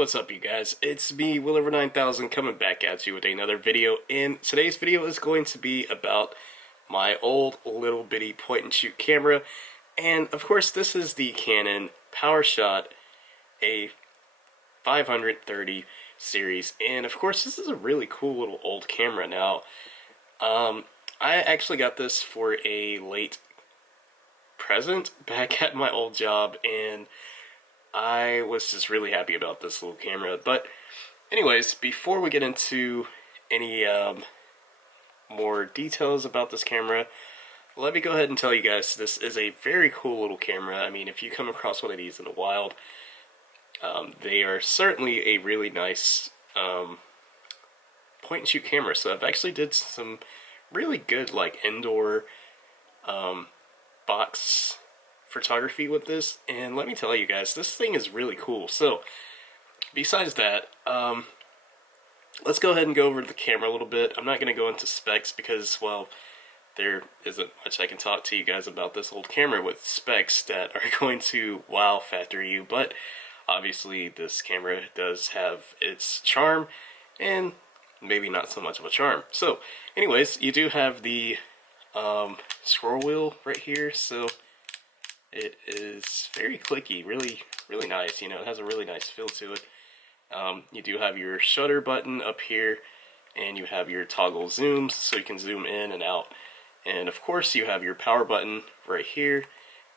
What's up, you guys? It's me, Williver9000, coming back at you with another video, and today's video is going to be about my old little bitty point and shoot camera. And of course, this is the Canon PowerShot A53 series, and of course this is a really cool little old camera. Now I actually got this for a late present back at my old job, and I was just really happy about this little camera. But anyways, before we get into any more details about this camera, let me go ahead and tell you guys this is a very cool little camera. I mean, if you come across one of these in the wild, they are certainly a really nice point and shoot camera. So I've actually did some really good like indoor box photography with this, and let me tell you guys, this thing is really cool. So besides that, let's go ahead and go over the camera a little bit. I'm not going to go into specs because, well, there isn't much I can talk to you guys about this old camera with specs that are going to wow factor you, but obviously this camera does have its charm and maybe not so much of a charm. So anyways, you do have the scroll wheel right here, so it is very clicky, really nice. You know, it has a really nice feel to it. You do have your shutter button up here, and you have your toggle zooms, so you can zoom in and out. And of course you have your power button right here,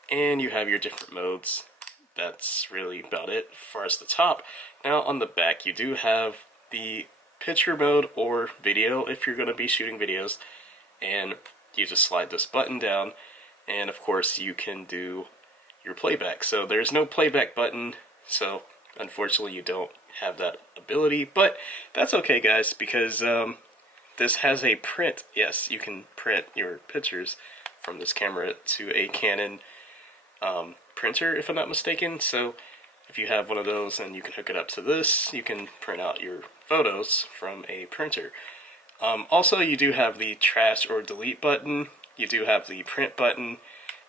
and you have your different modes. That's really about it as far as the top. Now on the back you do have the picture mode or video if you're going to be shooting videos, and you just slide this button down, and of course you can do your playback. So there's no playback button, so unfortunately you don't have that ability, but that's okay, guys, because this has a print. Yes, you can print your pictures from this camera to a Canon printer, if I'm not mistaken. So if you have one of those and you can hook it up to this, you can print out your photos from a printer. Also, you do have the trash or delete button, you do have the print button,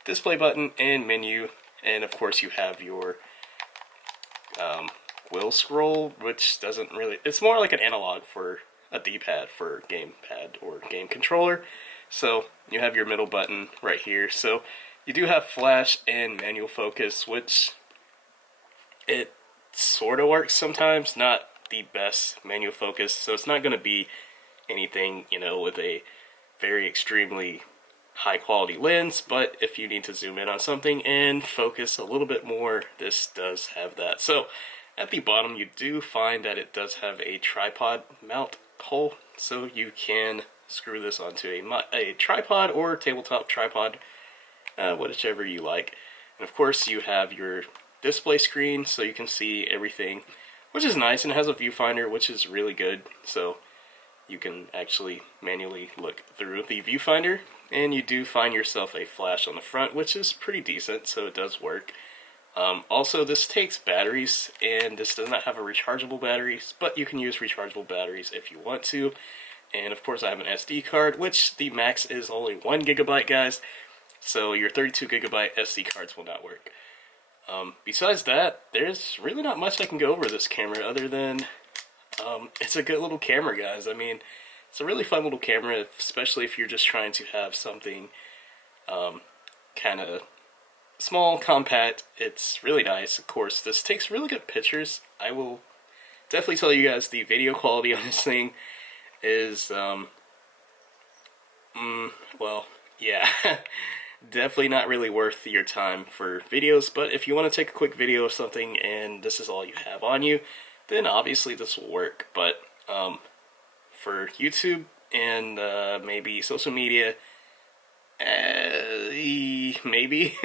display button, and menu, and of course you have your wheel scroll, which doesn't really, it's more like an analog for a D-pad for gamepad or game controller. So you have your middle button right here. So you do have flash and manual focus, which it sort of works sometimes, not the best manual focus, so it's not going to be anything, you know, with a very extremely high quality lens, but if you need to zoom in on something and focus a little bit more, this does have that. So at the bottom you do find that it does have a tripod mount hole, so you can screw this onto a tripod or tabletop tripod, whichever you like. And of course you have your display screen, so you can see everything, which is nice, and it has a viewfinder, which is really good, so you can actually manually look through the viewfinder. And you do find yourself a flash on the front, which is pretty decent, so it does work. Also, this takes batteries, and this does not have a rechargeable batteries, but you can use rechargeable batteries if you want to. And of course I have an SD card, which the max is only 1 gigabyte, guys, so your 32 gigabyte SD cards will not work. Besides that, there's really not much I can go over this camera other than it's a good little camera, guys. I mean, it's a really fun little camera, especially if you're just trying to have something kind of small, compact. It's really nice. Of course, this takes really good pictures. I will definitely tell you guys the video quality on this thing is, well, yeah, definitely not really worth your time for videos. But if you want to take a quick video of something and this is all you have on you, then obviously this will work. But for YouTube and maybe social media, maybe.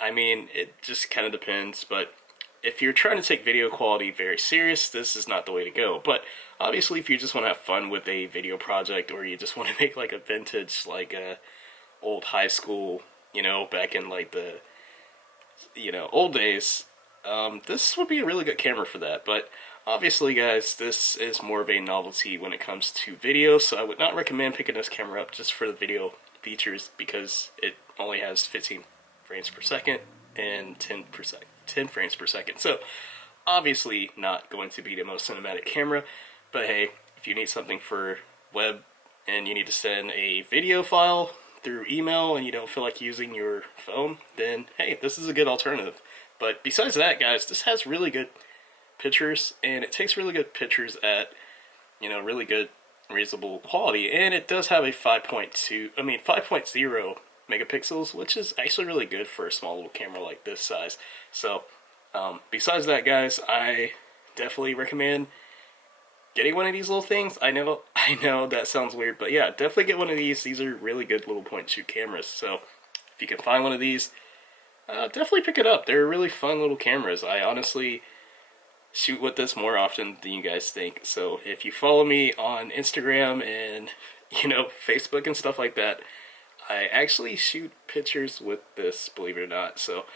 I mean, it just kind of depends, but if you're trying to take video quality very serious, this is not the way to go. But obviously if you just want to have fun with a video project, or you just want to make like a vintage, like a old high school, you know, back in like the, you know, old days, this would be a really good camera for that. But obviously, guys, this is more of a novelty when it comes to video, so I would not recommend picking this camera up just for the video features, because it only has 15 frames per second and 10 frames per second. So obviously not going to be the most cinematic camera, but hey, if you need something for web and you need to send a video file through email and you don't feel like using your phone, then hey, this is a good alternative. But besides that, guys, this has really good pictures, and it takes really good pictures at, you know, really good, reasonable quality, and it does have a 5.0 megapixels, which is actually really good for a small little camera like this size. So, besides that, guys, I definitely recommend getting one of these little things. I know that sounds weird, but yeah, definitely get one of these. These are really good little point-and-shoot cameras, so if you can find one of these, definitely pick it up. They're really fun little cameras. I honestly shoot with this more often than you guys think. So if you follow me on Instagram and, you know, Facebook and stuff like that, I actually shoot pictures with this, believe it or not. So,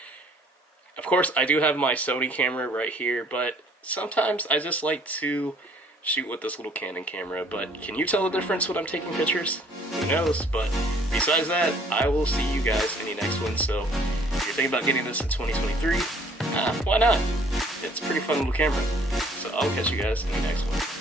of course, I do have my Sony camera right here, but sometimes I just like to shoot with this little Canon camera. But can you tell the difference when I'm taking pictures? Who knows? But besides that, I will see you guys in the next one. So if you're thinking about getting this in 2023, why not? It's a pretty fun little camera. So I'll catch you guys in the next one.